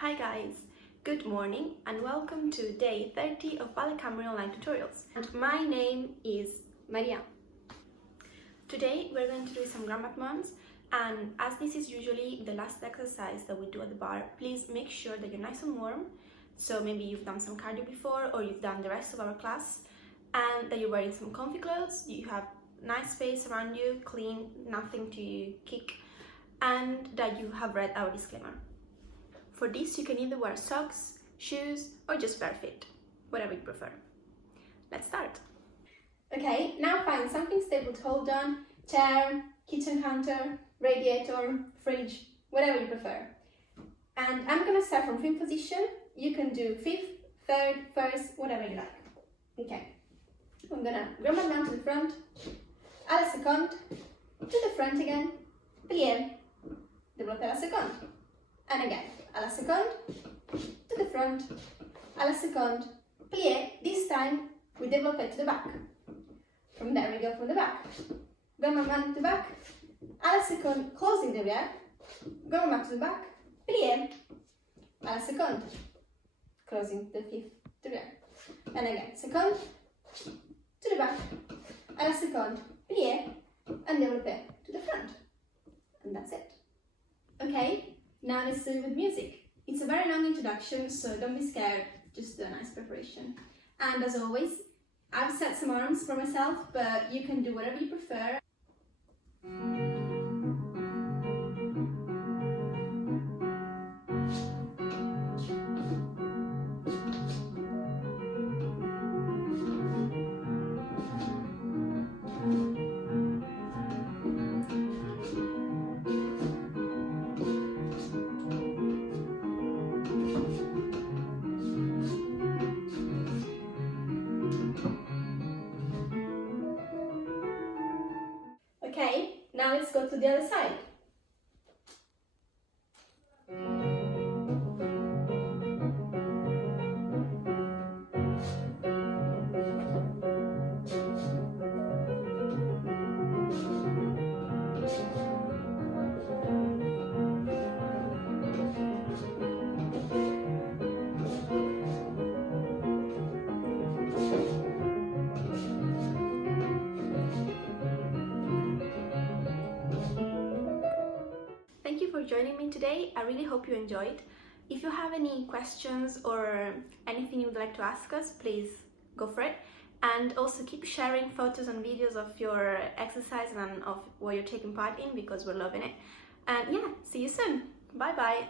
Hi guys, good morning and welcome to day 30 of Ballet Cymru Online Tutorials. And my name is Maria. Today we're going to do some Grand Battements, and as this is usually the last exercise that we do at the bar, please make sure that you're nice and warm. So maybe you've done some cardio before or you've done the rest of our class, and that you're wearing some comfy clothes, you have nice space around you, clean, nothing to kick, and that you have read our disclaimer. For this, you can either wear socks, shoes, or just bare feet, whatever you prefer. Let's start. Okay, now find something stable to hold on: chair, kitchen counter, radiator, fridge, whatever you prefer. And I'm gonna start from fifth position. You can do fifth, third, first, whatever you like. Okay, I'm gonna grab my down to the front, à la seconde, to the front again, plié, développé à la seconde, and again. À la seconde, to the front, à la seconde, plié. This time we develop it to the back. From there we go from the back. Gamma to the back, à la seconde, closing the rear, gamma to the back, plié, à la seconde, closing the fifth to the rear. And again, seconde, to the back, à la seconde, plié, and developé to the front. And that's it. Okay. Now let's do it with music. It's a very long introduction, so don't be scared, just do a nice preparation. And as always, I've set some arms for myself, but you can do whatever you prefer. Okay, now let's go to the other side. Thank you for joining me today. I really hope you enjoyed. If you have any questions or anything you would like to ask us, please go for it. And also keep sharing photos and videos of your exercise and of what you're taking part in, because we're loving it. And yeah, see you soon. Bye bye.